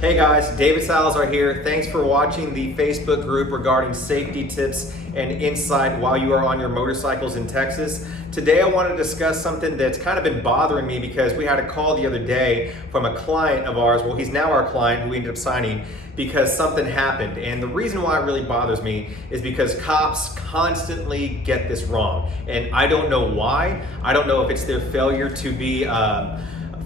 Hey guys, David Salazar here. Thanks for watching the Facebook group regarding safety tips and insight while you are on your motorcycles in Texas. Today I want to discuss something that's kind of been bothering me because we had a call the other day from a client of ours. Well, he's now our client who we ended up signing because something happened. And the reason why it really bothers me is because cops constantly get this wrong. And I don't know why. I don't know if it's their failure to be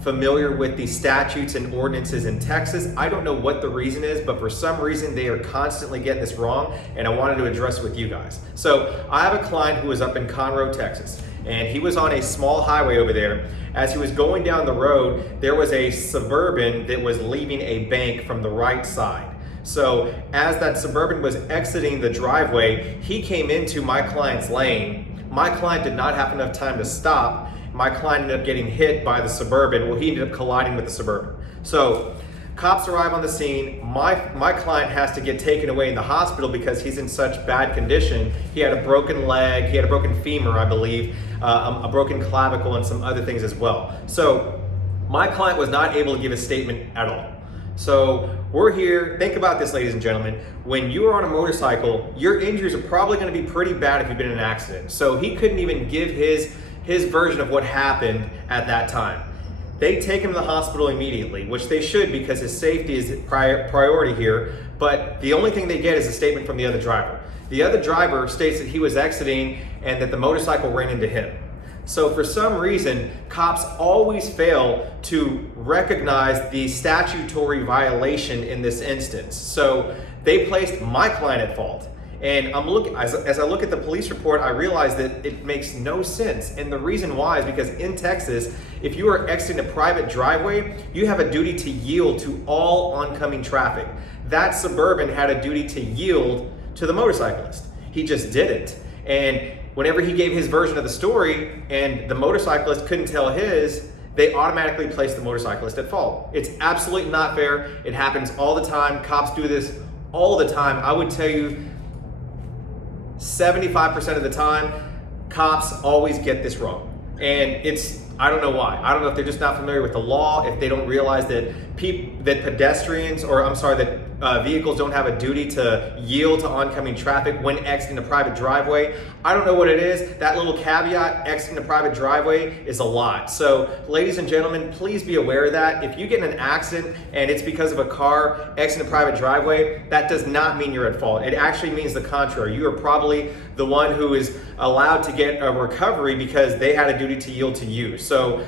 familiar with the statutes and ordinances in Texas. I don't know what the reason is, but for some reason they are constantly getting this wrong, and I wanted to address it with you guys. So I have a client who was up in Conroe, Texas, and he was on a small highway over there. As he was going down the road, there was a Suburban that was leaving a bank from the right side. So as that Suburban was exiting the driveway, he came into my client's lane. My client did not have enough time to stop. My client ended up getting hit by the Suburban. Well, he ended up colliding with the Suburban. So cops arrive on the scene. My client has to get taken away in the hospital because he's in such bad condition. He had a broken leg, he had a broken femur, I believe, a broken clavicle, and some other things as well. So my client was not able to give a statement at all. So we're here. Think about this, ladies and gentlemen. When you are on a motorcycle, your injuries are probably going to be pretty bad if you've been in an accident. So he couldn't even give his version of what happened at that time. They take him to the hospital immediately, which they should because his safety is priority here, but the only thing they get is a statement from the other driver. The other driver states that he was exiting and that the motorcycle ran into him. So for some reason, cops always fail to recognize the statutory violation in this instance. So they placed my client at fault. And I'm looking, as I look at the police report, I realize that it makes no sense. And the reason why is because in Texas, if you are exiting a private driveway, you have a duty to yield to all oncoming traffic. That Suburban had a duty to yield to the motorcyclist. He just didn't. And whenever he gave his version of the story and the motorcyclist couldn't tell his, they automatically placed the motorcyclist at fault. It's absolutely not fair. It happens all the time. Cops do this all the time. I would tell you 75% of the time, cops always get this wrong. And I don't know why. I don't know if they're just not familiar with the law, if they don't realize that vehicles don't have a duty to yield to oncoming traffic when exiting a private driveway. I don't know what it is. That little caveat, exiting a private driveway, is a lot. So ladies and gentlemen, please be aware of that. If you get in an accident and it's because of a car exiting a private driveway, that does not mean you're at fault. It actually means the contrary. You are probably the one who is allowed to get a recovery because they had a duty to yield to you. So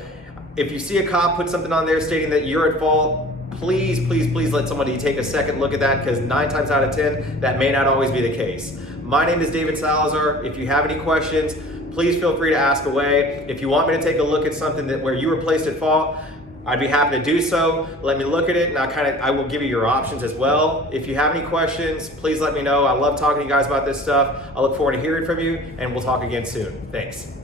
if you see a cop put something on there stating that you're at fault, please, please, please let somebody take a second look at that, because 9 times out of 10, that may not always be the case. My name is David Salazar. If you have any questions, please feel free to ask away. If you want me to take a look at something where you were placed at fault, I'd be happy to do so. Let me look at it, and I will give you your options as well. If you have any questions, please let me know. I love talking to you guys about this stuff. I look forward to hearing from you, and we'll talk again soon. Thanks.